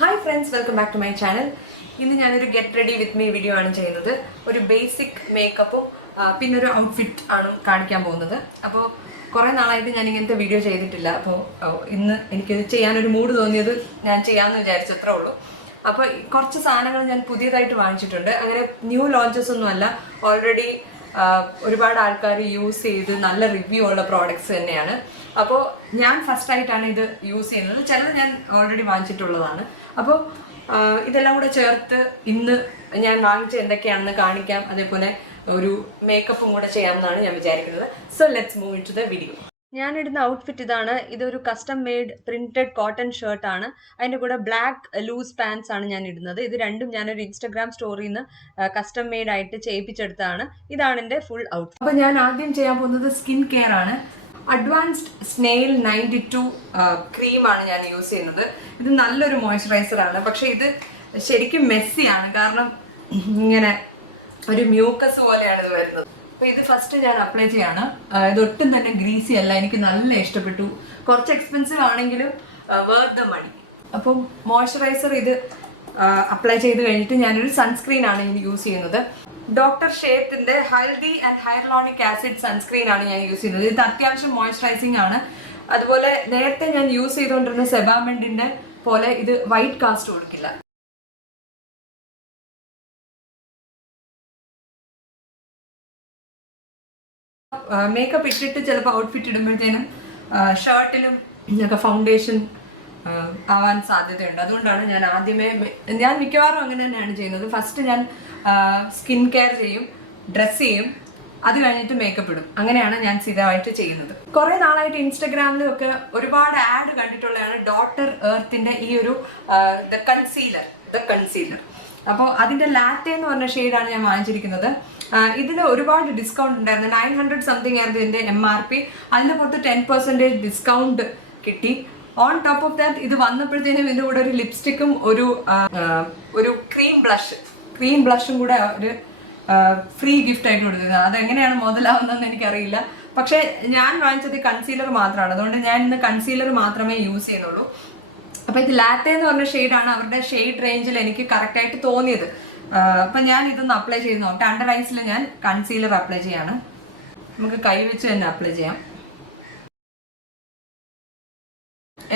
Hi friends, welcome back to my channel. ഇന്ന് ഞാനൊരു get ready with me video ആണ് ചെയ്യുന്നത്. ഒരു ബേസിക് മേക്കപ്പും പിന്നെ ഒരു ഔട്ട്ഫിറ്റ് ആണ് കാണിക്കാൻ പോകുന്നത്. അപ്പോൾ കുറേ നാളായിട്ട് ഞാൻ ഇങ്ങനത്തെ വീഡിയോ ചെയ്തിട്ടില്ല. അപ്പോൾ ഇന്ന് എനിക്കിത് ചെയ്യാനൊരു മൂഡ് തോന്നിയത് ഞാൻ ചെയ്യാമെന്ന് വിചാരിച്ചത്രേ ഉള്ളൂ. അപ്പോൾ കുറച്ച് സാധനങ്ങൾ ഞാൻ പുതിയതായിട്ട് വാങ്ങിച്ചിട്ടുണ്ട്. അങ്ങനെ ന്യൂ ലോഞ്ചസ് ഒന്നും അല്ല, ഓൾറെഡി ഒരുപാട് ആൾക്കാർ യൂസ് ചെയ്ത് നല്ല റിവ്യൂ ഉള്ള പ്രോഡക്ട്സ് തന്നെയാണ്. അപ്പോൾ ഞാൻ ഫസ്റ്റ് ആയിട്ടാണ് ഇത് യൂസ് ചെയ്യുന്നത്. ചിലത് ഞാൻ ഓൾറെഡി വാങ്ങിച്ചിട്ടുള്ളതാണ്. അപ്പോൾ ഇതെല്ലാം കൂടെ ചേർത്ത് ഇന്ന് ഞാൻ വാങ്ങിച്ച എന്തൊക്കെയാണെന്ന് കാണിക്കാം. അതേപോലെ ഒരു മേക്കപ്പും കൂടെ ചെയ്യാമെന്നാണ് ഞാൻ വിചാരിക്കുന്നത്. So let's move into the video. ഞാനിടുന്ന ഔട്ട്ഫിറ്റ് ഇതാണ്. ഇതൊരു കസ്റ്റം മെയ്ഡ് പ്രിന്റഡ് കോട്ടൺ ഷർട്ടാണ്. അതിൻ്റെ കൂടെ ബ്ലാക്ക് ലൂസ് പാൻസ് ആണ് ഞാൻ ഇടുന്നത്. ഇത് രണ്ടും ഞാനൊരു ഇൻസ്റ്റാഗ്രാം സ്റ്റോറിയിൽ നിന്ന് കസ്റ്റം മെയ്ഡ് ആയിട്ട് ചെയ്യിപ്പിച്ചെടുത്താണ്. ഇതാണ് എൻ്റെ ഫുൾ ഔട്ട്ഫിറ്റ്. അപ്പോൾ ഞാൻ ആദ്യം ചെയ്യാൻ പോകുന്നത് സ്കിൻ കെയർ ആണ്. അഡ്വാൻസ്ഡ് സ്നെയിൽ 92 ക്രീമാണ് ഞാൻ യൂസ് ചെയ്യുന്നത്. ഇത് നല്ലൊരു മോയ്സ്ചറൈസർ ആണ്. പക്ഷെ ഇത് ശരിക്കും മെസ്സിയാണ്, കാരണം ഇങ്ങനെ ഒരു മ്യൂക്കസ് പോലെയാണ് ഇത് വരുന്നത്. അപ്പോൾ ഇത് ഫസ്റ്റ് ഞാൻ അപ്ലൈ ചെയ്യാണ്. ഇതൊട്ടും തന്നെ ഗ്രീസി അല്ല, എനിക്ക് നല്ല ഇഷ്ടപ്പെട്ടു. കുറച്ച് എക്സ്പെൻസീവ് ആണെങ്കിലും വർത്ത് ദ മണി. അപ്പം മോയ്സ്ചറൈസർ ഇത് അപ്ലൈ ചെയ്ത് കഴിഞ്ഞിട്ട് ഞാനൊരു സൺസ്ക്രീൻ ആണ് ഇനി യൂസ് ചെയ്യുന്നത്. ഡോക്ടർ ഷേത്തിന്റെ haldi and hyaluronic acid sunscreen ആണ് ഞാൻ യൂസ് ചെയ്യുന്നത്. ഇത് അത്യാവശ്യം മോയ്സ്ചറൈസിങ് ആണ്. അതുപോലെ നേരത്തെ ഞാൻ യൂസ് ചെയ്തുകൊണ്ടിരുന്ന സെബാമെന്റിന്റെ പോലെ ഇത് വൈറ്റ് കാസ്റ്റ് കൊടുക്കില്ല. മേക്കപ്പ് ഇട്ടിട്ട് ചിലപ്പോൾ ഔട്ട്ഫിറ്റ് ഇടുമ്പോഴത്തേനും ഷർട്ടിലും ഒക്കെ ഫൗണ്ടേഷൻ ആവാൻ സാധ്യതയുണ്ട്. അതുകൊണ്ടാണ് ഞാൻ ഞാൻ മിക്കവാറും അങ്ങനെ തന്നെയാണ് ചെയ്യുന്നത്. ഫസ്റ്റ് ഞാൻ സ്കിൻ കെയർ ചെയ്യും, ഡ്രസ്സ് ചെയ്യും, അത് കഴിഞ്ഞിട്ട് മേക്കപ്പ് ഇടും. അങ്ങനെയാണ് ഞാൻ സ്ഥിരമായിട്ട് ചെയ്യുന്നത്. കുറേ നാളായിട്ട് ഇൻസ്റ്റഗ്രാമിലും ഒക്കെ ഒരുപാട് ആഡ് കണ്ടിട്ടുള്ളതാണ് ഡോക്ടർ എർത്തിന്റെ ഈ ഒരു ദ കൺസീലർ. അപ്പോൾ അതിന്റെ ലാറ്റെ എന്ന് പറഞ്ഞ ഷെയ്ഡാണ് ഞാൻ വാങ്ങിച്ചിരിക്കുന്നത്. ഇതിന് ഒരുപാട് ഡിസ്കൗണ്ട് ഉണ്ടായിരുന്നു. 900 സംതിങ് ആയിരുന്നു ഇതിന്റെ MRP. അതിന്റെ പുറത്ത് 10% ഡിസ്കൗണ്ട് കിട്ടി. ഓൺ ടോപ്പ് ഓഫ് ദാറ്റ് ഇത് വന്നപ്പോഴത്തേനും ഇതിൻ്റെ കൂടെ ഒരു ലിപ്സ്റ്റിക്കും ഒരു ക്രീം ബ്ലഷും കൂടെ ഒരു ഫ്രീ ഗിഫ്റ്റ് ആയിട്ട് കൊടുക്കുന്നത്. അതെങ്ങനെയാണ് മുതലാവുന്നതെന്ന് എനിക്കറിയില്ല. പക്ഷേ ഞാൻ വാങ്ങിച്ചത് കൺസീലർ മാത്രമാണ്. അതുകൊണ്ട് ഞാൻ ഇന്ന് കൺസീലർ മാത്രമേ യൂസ് ചെയ്യുന്നുള്ളൂ. അപ്പോൾ ഇത് ലാറ്റെ എന്ന് പറഞ്ഞ ഷെയ്ഡാണ് അവരുടെ ഷെയ്ഡ് റേഞ്ചിൽ എനിക്ക് കറക്റ്റായിട്ട് തോന്നിയത്. അപ്പം ഞാൻ ഇതൊന്ന് അപ്ലൈ ചെയ്ത് നോക്കട്ടെ. അണ്ടർ ഐസിൽ ഞാൻ കൺസീലർ അപ്ലൈ ചെയ്യാണ്. നമുക്ക് കൈ വെച്ച് തന്നെ അപ്ലൈ ചെയ്യാം.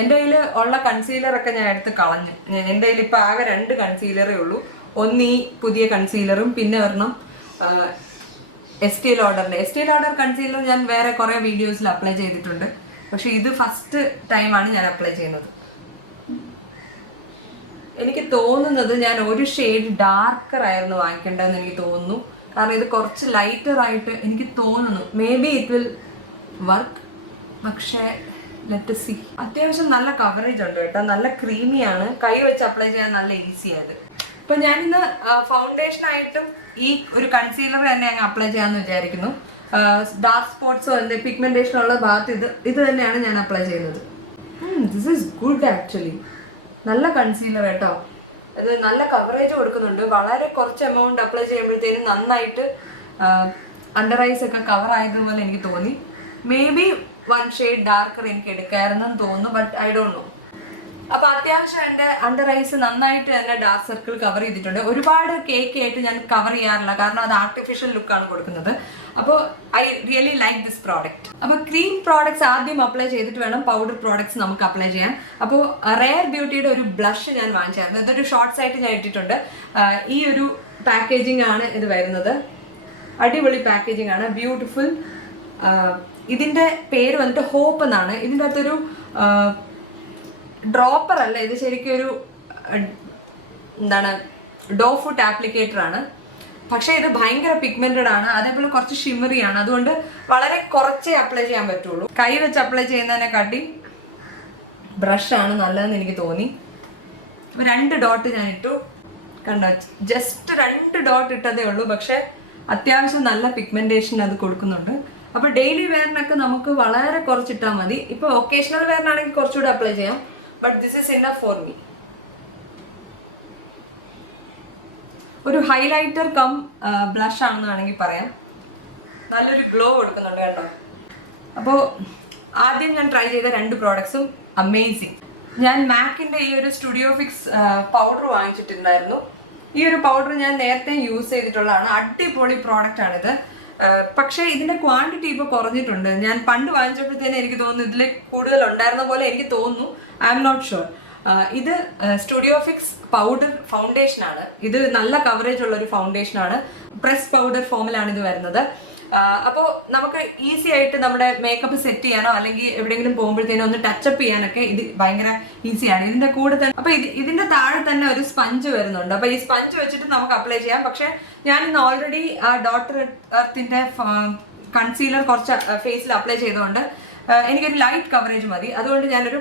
എൻ്റെ കയ്യിൽ ഉള്ള കൺസീലറൊക്കെ ഞാൻ എടുത്ത് കളഞ്ഞു. എൻ്റെ കയ്യിൽ ഇപ്പോൾ ആകെ 2 കൺസീലറേ ഉള്ളൂ. ഒന്ന് ഈ പുതിയ കൺസീലറും പിന്നെ ഒരെണ്ണം എസ്റ്റീ ലോഡർ കൺസീലർ ഞാൻ വേറെ കുറേ വീഡിയോസിൽ അപ്ലൈ ചെയ്തിട്ടുണ്ട്. പക്ഷെ ഇത് ഫസ്റ്റ് ടൈമാണ് ഞാൻ അപ്ലൈ ചെയ്യുന്നത്. എനിക്ക് തോന്നുന്നത് ഞാൻ ഒരു ഷെയ്ഡ് ഡാർക്കർ ആയിരുന്നു വാങ്ങിക്കേണ്ടതെന്ന് എനിക്ക് തോന്നുന്നു. കാരണം ഇത് കുറച്ച് ലൈറ്റർ ആയിട്ട് എനിക്ക് തോന്നുന്നു. May be it will work. പക്ഷേ ലെറ്റ് സീ. അത്യാവശ്യം നല്ല കവറേജ് ഉണ്ട് കേട്ടോ. നല്ല ക്രീമിയാണ്. കൈ വെച്ച് അപ്ലൈ ചെയ്യാൻ നല്ല ഈസിയാണ്. ഇപ്പൊ ഞാനിന്ന് ഫൗണ്ടേഷൻ ആയിട്ടും ഈ ഒരു കൺസീലർ തന്നെ അങ്ങ് അപ്ലൈ ചെയ്യാമെന്ന് വിചാരിക്കുന്നു. ഡാർക്ക് സ്പോട്ട്സോ പിഗ്മെന്റേഷൻ ഉള്ള ഭാഗത്ത് ഇത് തന്നെയാണ് ഞാൻ അപ്ലൈ ചെയ്യുന്നത്. This is good actually. നല്ല കൺസീലർ കേട്ടോ. ഇത് നല്ല കവറേജ് കൊടുക്കുന്നുണ്ട്. വളരെ കുറച്ച് എമൗണ്ട് അപ്ലൈ ചെയ്യുമ്പോഴത്തേനും നന്നായിട്ട് അണ്ടർ ഐസ് ഒക്കെ കവർ ആയതുപോലെ എനിക്ക് തോന്നി. മേ ബി 1 ഷെയ്ഡ് ഡാർക്കർ എനിക്ക് എടുക്കാമായിരുന്നെന്ന് തോന്നുന്നു. But I don't know. അപ്പൊ അത്യാവശ്യം എൻ്റെ അണ്ടർ ഐസ് നന്നായിട്ട് തന്നെ ഡാർക്ക് സർക്കിൾ കവർ ചെയ്തിട്ടുണ്ട്. ഒരുപാട് കേക്ക് ആയിട്ട് ഞാൻ കവർ ചെയ്യാറില്ല, കാരണം അത് ആർട്ടിഫിഷ്യൽ ലുക്കാണ് കൊടുക്കുന്നത്. അപ്പോൾ I really like this product. അപ്പോൾ ക്രീം പ്രോഡക്ട്സ് ആദ്യം അപ്ലൈ ചെയ്തിട്ട് വേണം പൗഡർ പ്രോഡക്ട്സ് നമുക്ക് അപ്ലൈ ചെയ്യാൻ. അപ്പോൾ റെയർ ബ്യൂട്ടിയുടെ ഒരു ബ്ലഷ് ഞാൻ വാങ്ങിച്ചായിരുന്നു. ഇതൊരു ഷോർട്ട്സ് ആയിട്ട് ഞാൻ ഇട്ടിട്ടുണ്ട്. ഈ ഒരു പാക്കേജിംഗ് ആണ് ഇത് വരുന്നത്. അടിപൊളി പാക്കേജിംഗ് ആണ്, ബ്യൂട്ടിഫുൾ. ഇതിന്റെ പേര് വന്നിട്ട് ഹോപ്പ് എന്നാണ്. ഇതിൻ്റെ അകത്തൊരു ഡ്രോപ്പർ അല്ല, ഇത് ശരിക്കും ഒരു ഡോ ഫുട്ട് ആപ്ലിക്കേറ്റർ ആണ്. പക്ഷേ ഇത് ഭയങ്കര പിഗ്മെന്റഡ് ആണ്. അതേപോലെ കുറച്ച് ഷിമറി ആണ്. അതുകൊണ്ട് വളരെ കുറച്ചേ അപ്ലൈ ചെയ്യാൻ പറ്റുള്ളൂ. കൈ വെച്ച് അപ്ലൈ ചെയ്യുന്നതിനെക്കാട്ടി ബ്രഷാണ് നല്ലതെന്ന് എനിക്ക് തോന്നി. 2 ഡോട്ട് ഞാൻ ഇട്ടു. കണ്ടോ, ജസ്റ്റ് 2 ഡോട്ട് ഇട്ടതേ ഉള്ളൂ. പക്ഷെ അത്യാവശ്യം നല്ല പിഗ്മെന്റേഷൻ അത് കൊടുക്കുന്നുണ്ട്. അപ്പോൾ ഡെയിലി വെയറിനൊക്കെ നമുക്ക് വളരെ കുറച്ചിട്ടാൽ മതി. ഇപ്പോൾ ഒക്കേഷണൽ വെയറിനാണെങ്കിൽ കുറച്ചുകൂടെ അപ്ലൈ ചെയ്യാം. But this is enough for me. ഒരു ഹൈലൈറ്റർ കം ബ്ലഷ് ആണെന്ന് വേണമെങ്കിൽ പറയാം. നല്ലൊരു ഗ്ലോ കൊടുക്കുന്നുണ്ട് കേട്ടോ. അപ്പോൾ ആദ്യം ഞാൻ ട്രൈ ചെയ്ത 2 പ്രോഡക്ട്സും അമേസിങ്. ഞാൻ മാക്കിന്റെ ഈ ഒരു സ്റ്റുഡിയോ ഫിക്സ് പൗഡർ വാങ്ങിച്ചിട്ടുണ്ടായിരുന്നു. ഈ ഒരു പൗഡർ ഞാൻ നേരത്തെ യൂസ് ചെയ്തിട്ടുള്ളതാണ്. അടിപൊളി പ്രോഡക്റ്റ് ആണിത്. പക്ഷേ ഇതിന്റെ ക്വാണ്ടിറ്റി ഇപ്പോൾ കുറഞ്ഞിട്ടുണ്ട്. ഞാൻ പണ്ട് വാങ്ങിച്ചപ്പോഴത്തേനും എനിക്ക് തോന്നുന്നു ഇതിൽ കൂടുതൽ ഉണ്ടായിരുന്ന പോലെ എനിക്ക് തോന്നുന്നു. I'm not sure. ഇത് സ്റ്റുഡിയോ ഫിക്സ് പൗഡർ ഫൗണ്ടേഷൻ ആണ്. ഇത് നല്ല കവറേജ് ഉള്ള ഒരു ഫൗണ്ടേഷൻ ആണ്. പ്രസ് പൗഡർ ഫോമിലാണ് ഇത് വരുന്നത്. അപ്പോൾ നമുക്ക് ഈസി ആയിട്ട് നമ്മുടെ മേക്കപ്പ് സെറ്റ് ചെയ്യാനോ അല്ലെങ്കിൽ എവിടെയെങ്കിലും പോകുമ്പോഴത്തേനോ ഒന്ന് ടച്ചപ്പ് ചെയ്യാനൊക്കെ ഇത് ഭയങ്കര ഈസിയാണ്. ഇതിന്റെ കൂടെ തന്നെ അപ്പൊ ഇതിന്റെ താഴെ തന്നെ ഒരു സ്പഞ്ച് വരുന്നുണ്ട്. അപ്പൊ ഈ സ്പഞ്ച് വെച്ചിട്ട് നമുക്ക് അപ്ലൈ ചെയ്യാം. പക്ഷെ ഞാൻ ഇന്ന് ഓൾറെഡി ഡോക്ടർ എർത്തിന്റെ കൺസീലർ കുറച്ച് ഫേസിൽ അപ്ലൈ ചെയ്തുകൊണ്ട് എനിക്കൊരു ലൈറ്റ് കവറേജ് മതി. അതുകൊണ്ട് ഞാനൊരു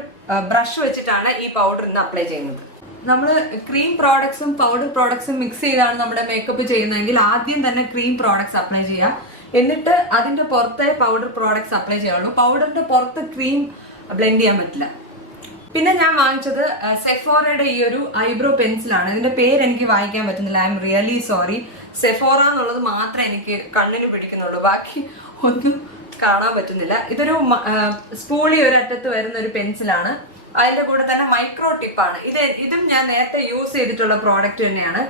ബ്രഷ് വെച്ചിട്ടാണ് ഈ പൗഡർ ഇന്ന് അപ്ലൈ ചെയ്യുന്നത്. നമ്മൾ ക്രീം പ്രോഡക്ട്സും പൗഡർ പ്രോഡക്ട്സും മിക്സ് ചെയ്താണ് നമ്മുടെ മേക്കപ്പ് ചെയ്യുന്നതെങ്കിൽ ആദ്യം തന്നെ ക്രീം പ്രോഡക്ട്സ് അപ്ലൈ ചെയ്യാം. എന്നിട്ട് അതിന്റെ പുറത്തെ പൗഡർ പ്രോഡക്ട്സ് അപ്ലൈ ചെയ്യാവുള്ളൂ. പൗഡറിന്റെ പുറത്ത് ക്രീം ബ്ലെൻഡ് ചെയ്യാൻ പറ്റില്ല. പിന്നെ ഞാൻ വാങ്ങിച്ചത് സെഫോറയുടെ ഈ ഒരു ഐബ്രോ പെൻസിലാണ്. ഇതിന്റെ പേര് എനിക്ക് വായിക്കാൻ പറ്റുന്നില്ല. I am really sorry. Sephora എന്നുള്ളത് മാത്രമേ എനിക്ക് കണ്ണിന് പിടിക്കുന്നുള്ളൂ, ബാക്കി ഒന്നും കാണാൻ പറ്റുന്നില്ല. ഇതൊരു സ്പൂളി ഒരു അറ്റത്ത് വരുന്ന ഒരു പെൻസിലാണ്. അതിന്റെ കൂടെ തന്നെ മൈക്രോ ടിപ്പാണ്. ഇതും ഞാൻ നേരത്തെ യൂസ് ചെയ്തിട്ടുള്ള പ്രോഡക്റ്റ് തന്നെയാണ്.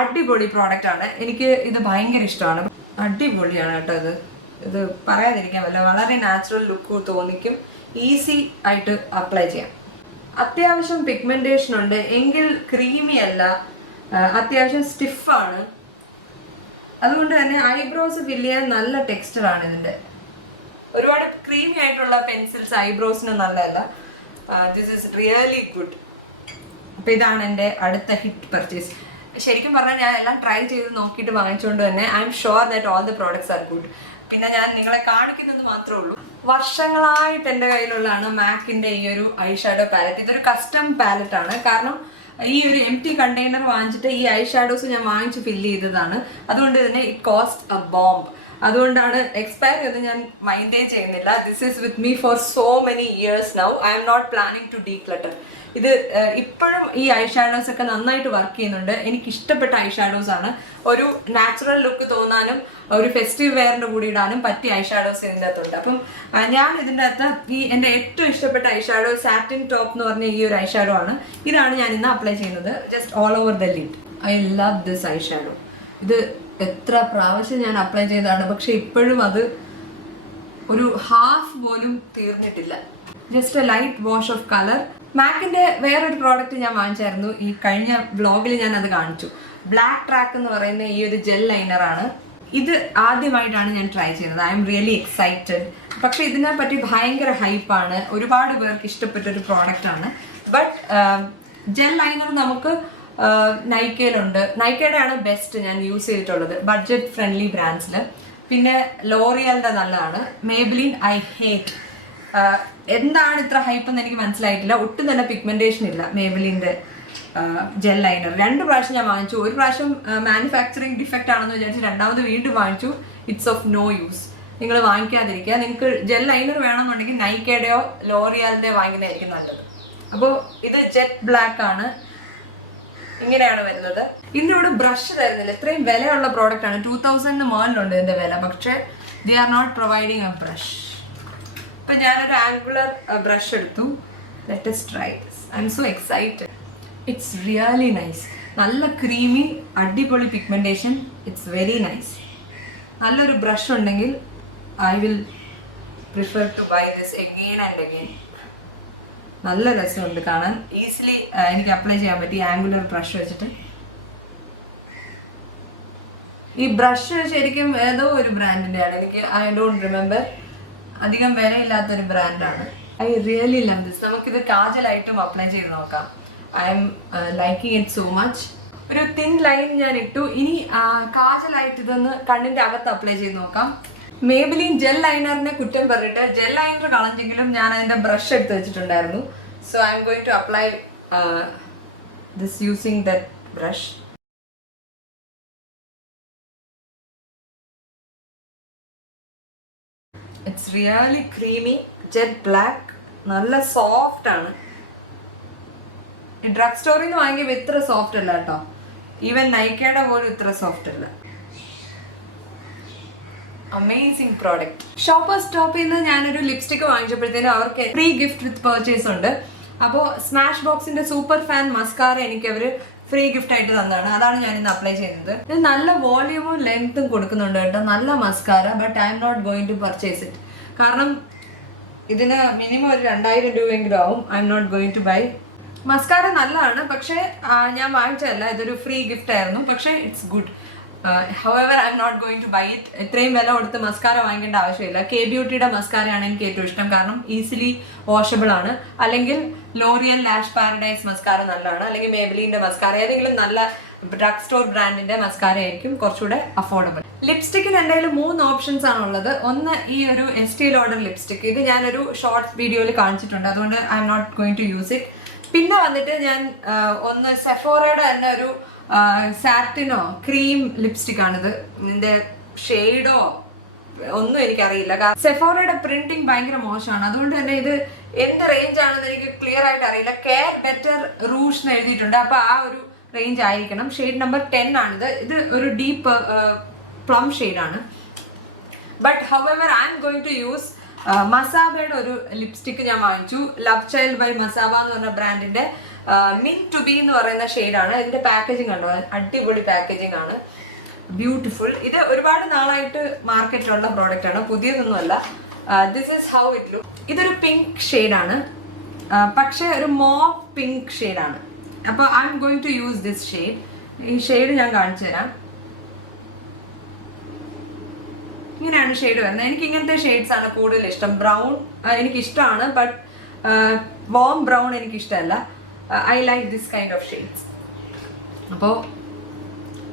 അടിപൊളി പ്രോഡക്റ്റ് ആണ്. എനിക്ക് ഇത് ഭയങ്കര ഇഷ്ടമാണ്. അടിപൊളിയാണ് കേട്ടോ. ഇത് പറയാതിരിക്കാൻ പറ്റില്ല. വളരെ നാച്ചുറൽ ലുക്ക് തോന്നിക്കും. ഈസി ആയിട്ട് അപ്ലൈ ചെയ്യാം. അത്യാവശ്യം പിഗ്മെന്റേഷൻ ഉണ്ട് എങ്കിൽ ക്രീമി അല്ല, അത്യാവശ്യം സ്റ്റിഫാണ്. അതുകൊണ്ട് തന്നെ ഐബ്രോസ് ഫില്ല് ചെയ്യാൻ നല്ല ടെക്സ്ചറാണ് ഇതിന്റെ. ഒരുപാട് ക്രീമി ആയിട്ടുള്ള പെൻസിൽസ് ഐബ്രോസിന് നല്ലതല്ല. This is really good. അപ്പൊ ഇതാണ് എൻ്റെ അടുത്ത ഹിറ്റ് പർച്ചേസ്. ശരിക്കും പറഞ്ഞാൽ ഞാൻ എല്ലാം ട്രൈ ചെയ്ത് നോക്കിയിട്ട് വാങ്ങിച്ചുകൊണ്ട് തന്നെ I am sure that all the products are good. പിന്നെ ഞാൻ നിങ്ങളെ കാണിക്കുന്നത് മാത്രമേ ഉള്ളൂ. വർഷങ്ങളായിട്ട് എൻ്റെ കയ്യിലുള്ളതാണ് മാക്കിന്റെ ഈ ഒരു ഐ ഷാഡോ പാലറ്റ്. ഇതൊരു കസ്റ്റം പാലറ്റ് ആണ്. കാരണം ഈ ഒരു എംപ്റ്റി കണ്ടെയ്നർ വാങ്ങിച്ചിട്ട് ഈ ഐ ഷാഡോസ് ഞാൻ വാങ്ങിച്ച് ഫില്ല് ചെയ്തതാണ്. അതുകൊണ്ട് തന്നെ ഇറ്റ് കോസ്റ്റ് എ ബോംബ്. അതുകൊണ്ടാണ് എക്സ്പയർ ചെയ്ത് ഞാൻ മൈൻഡേ ചെയ്യുന്നില്ല. This is with me for so many years now. I'm not planning to declutter. ഇത് ഇപ്പോഴും ഈ ഐ ഷാഡോസ് ഒക്കെ നന്നായിട്ട് വർക്ക് ചെയ്യുന്നുണ്ട്. എനിക്ക് ഇഷ്ടപ്പെട്ട ഐ ഷാഡോസ് ആണ്. ഒരു നാച്ചുറൽ ലുക്ക് തോന്നാനും ഒരു ഫെസ്റ്റീവ് വെയറിന്റെ കൂടി ഇടാനും പറ്റിയ ഐ ഷാഡോസ് ഇതിൻ്റെ അകത്തുണ്ട്. അപ്പം ഞാൻ ഇതിൻ്റെ അകത്ത് എൻ്റെ ഏറ്റവും ഇഷ്ടപ്പെട്ട ഐ ഷാഡോ സാറ്റിൻ ടോപ്പ് എന്ന് പറഞ്ഞ ഈ ഒരു ഐ ഷാഡോ ആണ്. ഇതാണ് ഞാൻ ഇന്ന് അപ്ലൈ ചെയ്യുന്നത്. Just all over the lid. I love this I shadow. ഇത് എത്ര പ്രാവശ്യം ഞാൻ അപ്ലൈ ചെയ്തതാണ്, പക്ഷെ ഇപ്പോഴും അത് ഒരു ഹാഫ് പോലും തീർന്നിട്ടില്ല. Just a light wash of colour. മാക്കിന്റെ വേറൊരു പ്രോഡക്റ്റ് ഞാൻ വാങ്ങിച്ചായിരുന്നു. ഈ കഴിഞ്ഞ വ്ളോഗിൽ ഞാൻ അത് കാണിച്ചു. ബ്ലാക്ക് ട്രാക്ക് എന്ന് പറയുന്ന ഈ ഒരു ജെൽ ലൈനർ ആണ്. ഇത് ആദ്യമായിട്ടാണ് ഞാൻ ട്രൈ ചെയ്യുന്നത്. I am really excited. പക്ഷെ ഇതിനെ പറ്റി ഭയങ്കര ഹൈപ്പാണ്. ഒരുപാട് പേർക്ക് ഇഷ്ടപ്പെട്ട ഒരു പ്രോഡക്റ്റ് ആണ്. ബട്ട് ജെൽ ലൈനർ നമുക്ക് നൈക്കയിലുണ്ട്. നൈക്കയുടെ ആണ് ബെസ്റ്റ് ഞാൻ യൂസ് ചെയ്തിട്ടുള്ളത്, ബഡ്ജറ്റ് ഫ്രണ്ട്ലി ബ്രാൻഡ്സിൽ. പിന്നെ ലോറിയലിന്റെ നല്ലതാണ്. Maybelline I hate. എന്താണ് ഇത്ര ഹൈപ്പ് എന്ന് എനിക്ക് മനസ്സിലായിട്ടില്ല. ഒട്ടും തന്നെ പിഗ്മെന്റേഷൻ ഇല്ല മേബ്ലിന്റെ ജെൽ ലൈനർ. 2 പ്രാവശ്യം ഞാൻ വാങ്ങിച്ചു. ഒരു പ്രാവശ്യം മാനുഫാക്ചറിങ് ഡിഫക്റ്റ് ആണെന്ന് വിചാരിച്ച് രണ്ടാമത് വീണ്ടും വാങ്ങിച്ചു. It's of no use. നിങ്ങൾ വാങ്ങിക്കാതിരിക്കുക. നിങ്ങൾക്ക് ജെൽ ലൈനർ വേണമെന്നുണ്ടെങ്കിൽ നൈക്കയുടെയോ ലോറിയലിന്റെയോ വാങ്ങിക്കുന്നതായിരിക്കും നല്ലത്. അപ്പോൾ ഇത് ജെറ്റ് ബ്ലാക്ക് ആണ്. ഇങ്ങനെയാണ് വരുന്നത്. ഇതിൻ്റെ ഇവിടെ ബ്രഷ് തരുന്നില്ല. ഇത്രയും വിലയുള്ള പ്രോഡക്റ്റ് ആണ്. 2000 മുകളിലുണ്ട് ഇതിന്റെ വില. പക്ഷെ they are not providing a brush. ഇപ്പൊ ഞാനൊരു ആംഗുലർ ബ്രഷ് എടുത്തു. Let us try this. I am so excited. It's really nice. നല്ല ക്രീമി, അടിപൊളി പിഗ്മെന്റേഷൻ. It's very nice. നല്ലൊരു ബ്രഷ് ഉണ്ടെങ്കിൽ I will prefer to buy this again and again. നല്ല രസമുണ്ട് കാണാൻ. ഈസിലി എനിക്ക് അപ്ലൈ ചെയ്യാൻ പറ്റി ആംഗുലർ ബ്രഷ് വെച്ചിട്ട്. ഈ ബ്രഷ് ശരിക്കും ഏതോ ഒരു ബ്രാൻഡിന്റെ ആണ്. എനിക്ക് ഐ ഡോണ്ട് റിമെമ്പർ. അധികം വിലയില്ലാത്തൊരു ബ്രാൻഡാണ്. I really love this. നമുക്കിത് കാജലായിട്ടും അപ്ലൈ ചെയ്ത് നോക്കാം. I M liking it so much. ഒരു തിൻ ലൈൻ ഞാൻ ഇട്ടു. ഇനി കാജലായിട്ട് ഇതൊന്ന് കണ്ണിന്റെ അകത്ത് അപ്ലൈ ചെയ്ത് നോക്കാം. മേബിലിൻ ജെൽ ലൈനറിനെ കുറ്റം പറഞ്ഞിട്ട് ജെൽ ലൈനർ കളഞ്ഞെങ്കിലും ഞാൻ അതിന്റെ ബ്രഷ് എടുത്ത് വെച്ചിട്ടുണ്ടായിരുന്നു. So I'm going to apply this using that brush. It's really creamy, jet black. നല്ല സോഫ്റ്റ് ആണ്. ഡ്രഗ് സ്റ്റോറിൽ നിന്ന് വാങ്ങിയപ്പോൾ ഇത്ര സോഫ്റ്റ് അല്ല കേട്ടോ. ഈവൻ നൈക്കയുടെ പോലും ഇത്ര സോഫ്റ്റ് അല്ല. Amazing product. ഷോപ്പേഴ്സ് സ്റ്റോപ്പിൽ നിന്ന് ഞാനൊരു ലിപ്സ്റ്റിക് വാങ്ങിച്ചപ്പോഴത്തേനും അവർക്ക് ഫ്രീ ഗിഫ്റ്റ് വിത്ത് പർച്ചേസ് ഉണ്ട്. അപ്പോൾ സ്മാഷ് ബോക്സിന്റെ സൂപ്പർ ഫാൻ മസ്കാര എനിക്ക് അവർ ഫ്രീ ഗിഫ്റ്റ് ആയിട്ട് തന്നതാണ്. അതാണ് ഞാൻ ഇന്ന് അപ്ലൈ ചെയ്യുന്നത്. ഇത് നല്ല വോള്യൂമും ലെങ്ത്തും കൊടുക്കുന്നുണ്ട് കേട്ടോ, നല്ല mascara. But I'm not going to purchase it. കാരണം ഇതിന് മിനിമം ഒരു 2000 രൂപയെങ്കിലും ആവും. I'm not going to buy. Mascara നല്ലതാണ്, പക്ഷേ ഞാൻ വാങ്ങിച്ചതല്ല, ഇതൊരു ഫ്രീ ഗിഫ്റ്റ് ആയിരുന്നു. പക്ഷേ it's good. However I'm not going to buy it. ഇത്രയും വില കൊടുത്ത് മസ്കാര വാങ്ങിക്കേണ്ട ആവശ്യമില്ല. കെ ബ്യൂട്ടിയുടെ മസ്കാരയാണ് എനിക്ക് ഏറ്റവും ഇഷ്ടം. കാരണം ഈസിലി വാഷബിൾ ആണ്. അല്ലെങ്കിൽ ലോറിയൽ ലാഷ് പാരഡൈസ് മസ്കാര നല്ലതാണ്. അല്ലെങ്കിൽ മേബിലിന്റെ മസ്കാര, ഏതെങ്കിലും നല്ല ഡ്രഗ് സ്റ്റോർ ബ്രാൻഡിന്റെ മസ്കാര ആയിരിക്കും കുറച്ചുകൂടെ അഫോർഡബിൾ. ലിപ്സ്റ്റിക്കിന് എൻ്റെ കയ്യിൽ 3 ഓപ്ഷൻസ് ആണ് ഉള്ളത്. ഒന്ന് ഈ ഒരു എസ്റ്റീൽ ഓർഡർ ലിപ്സ്റ്റിക്. ഇത് ഞാനൊരു ഷോർട്സ് വീഡിയോയിൽ കാണിച്ചിട്ടുണ്ട്, അതുകൊണ്ട് I'm not going to use it. പിന്നെ വന്നിട്ട് ഞാൻ ഒന്ന് സെഫോറയുടെ തന്നെ ഒരു സാറ്റിനോ ക്രീം ലിപ്സ്റ്റിക് ആണിത്. ഇതിന്റെ ഷെയ്ഡോ ഒന്നും എനിക്കറിയില്ല. സെഫോറയുടെ പ്രിന്റിങ് ഭയങ്കര മോശമാണ്. അതുകൊണ്ട് തന്നെ ഇത് എന്ത് റേഞ്ച് ആണെന്ന് എനിക്ക് ക്ലിയർ ആയിട്ട് അറിയില്ല. കെയർ ബെറ്റർ റൂഷ് എന്ന് എഴുതിയിട്ടുണ്ട്. അപ്പൊ ആ ഒരു റേഞ്ച് ആയിരിക്കണം. ഷെയ്ഡ് നമ്പർ 10 ആണിത്. ഇത് ഒരു ഡീപ്പ് പ്ലം ഷെയ്ഡാണ്. But however I'm going to use മസാബയുടെ ഒരു ലിപ്സ്റ്റിക് ഞാൻ വാങ്ങിച്ചു. ലവ് ചൈൽഡ് ബൈ മസാബ എന്ന് പറഞ്ഞ ബ്രാൻഡിന്റെ മിൻ ടു ബി എന്ന് പറയുന്ന ഷെയ്ഡാണ്. ഇതിന്റെ പാക്കേജിങ് കണ്ടോ, അടിപൊളി പാക്കേജിങ് ആണ്, ബ്യൂട്ടിഫുൾ. ഇത് ഒരുപാട് നാളായിട്ട് മാർക്കറ്റിലുള്ള പ്രോഡക്റ്റ് ആണ്, പുതിയതൊന്നുമല്ല. This is how it look. ഇതൊരു പിങ്ക് ഷെയ്ഡാണ്, പക്ഷെ ഒരു മോവ് പിങ്ക് ഷെയ്ഡാണ്. അപ്പോൾ I'm going to use this shade. ഈ ഷെയ്ഡ് ഞാൻ കാണിച്ചു തരാം. ഇങ്ങനെയാണ് ഷെയ്ഡ് വരുന്നത്. എനിക്ക് ഇങ്ങനത്തെ ഷെയ്ഡ്സ് ആണ് കൂടുതൽ ഇഷ്ടം. ബ്രൗൺ എനിക്ക് ഇഷ്ടമാണ്, ബട്ട് വോം ബ്രൗൺ എനിക്ക് ഇഷ്ടമല്ല. I like this kind of shades. അപ്പോൾ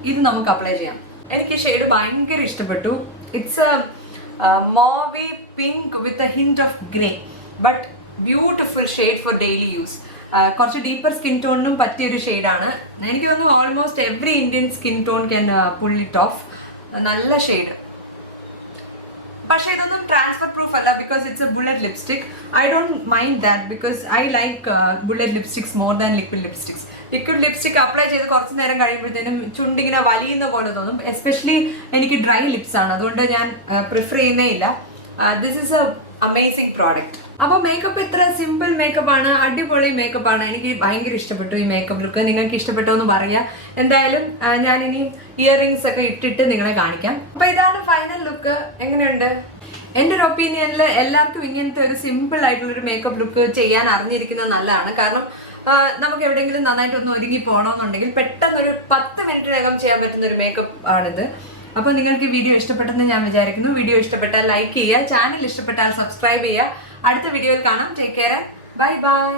ഇത് നമുക്ക് അപ്ലൈ ചെയ്യാം. എനിക്ക് ഷെയ്ഡ് ഭയങ്കര ഇഷ്ടപ്പെട്ടു. It's mauvey pink with a hint of grey, but beautiful shade for daily use. കുറച്ച് ഡീപ്പർ സ്കിൻ ടോണിനും പറ്റിയൊരു ഷെയ്ഡാണ്. എനിക്ക് തോന്നുന്നു almost every Indian skin tone can pull it off. നല്ല ഷെയ്ഡ്. പക്ഷേ ഇതൊന്നും ട്രാൻസ്ഫർ പ്രൂഫ് അല്ല, because it's a bullet lipstick. I don't mind that, because I like bullet lipsticks more than liquid lipsticks. Liquid lipstick apply ചെയ്ത് കുറച്ച് നേരം കഴിയുമ്പോഴത്തേനും ചുണ്ടിങ്ങനെ വലിയുന്ന പോലെ തോന്നും. എസ്പെഷ്യലി എനിക്ക് ഡ്രൈ ലിപ്സ് ആണ്, അതുകൊണ്ട് ഞാൻ പ്രിഫർ ചെയ്യുന്നേ ഇല്ല. This is A amazing product. അപ്പോൾ മേക്കപ്പ് ഇത്ര സിമ്പിൾ മേക്കപ്പ് ആണ്, അടിപൊളി മേക്കപ്പ് ആണ്. എനിക്ക് ഭയങ്കര ഇഷ്ടപ്പെട്ടു ഈ മേക്കപ്പ് ലുക്ക്. നിങ്ങൾക്ക് ഇഷ്ടപ്പെട്ടോ എന്ന് പറയാം. എന്തായാലും ഞാൻ ഇനി ഇയറിംഗ്സ് ഒക്കെ ഇട്ടിട്ട് നിങ്ങളെ കാണിക്കാം. അപ്പോൾ ഇതാണ് ഫൈനൽ ലുക്ക്. എങ്ങനെയുണ്ട്? എൻ്റെ ഒരു ഒപ്പീനിയനിൽ എല്ലാവർക്കും ഇങ്ങനത്തെ ഒരു സിമ്പിൾ ആയിട്ടുള്ളൊരു മേക്കപ്പ് ലുക്ക് ചെയ്യാൻ അറിഞ്ഞിരിക്കുന്നത് നല്ലതാണ്. കാരണം നമുക്ക് എവിടെയെങ്കിലും നന്നായിട്ടൊന്ന് ഒരുങ്ങി പോകണമെന്നുണ്ടെങ്കിൽ പെട്ടെന്നൊരു 10 മിനിറ്റിനകം ചെയ്യാൻ പറ്റുന്ന ഒരു മേക്കപ്പ് ആണിത്. അപ്പോൾ നിങ്ങൾക്ക് വീഡിയോ ഇഷ്ടപ്പെട്ടെന്ന് ഞാൻ വിചാരിക്കുന്നു. വീഡിയോ ഇഷ്ടപ്പെട്ടാൽ ലൈക്ക് ചെയ്യുക, ചാനൽ ഇഷ്ടപ്പെട്ടാൽ സബ്സ്ക്രൈബ് ചെയ്യുക. അടുത്ത വീഡിയോയിൽ കാണാം. Take care. Bye bye.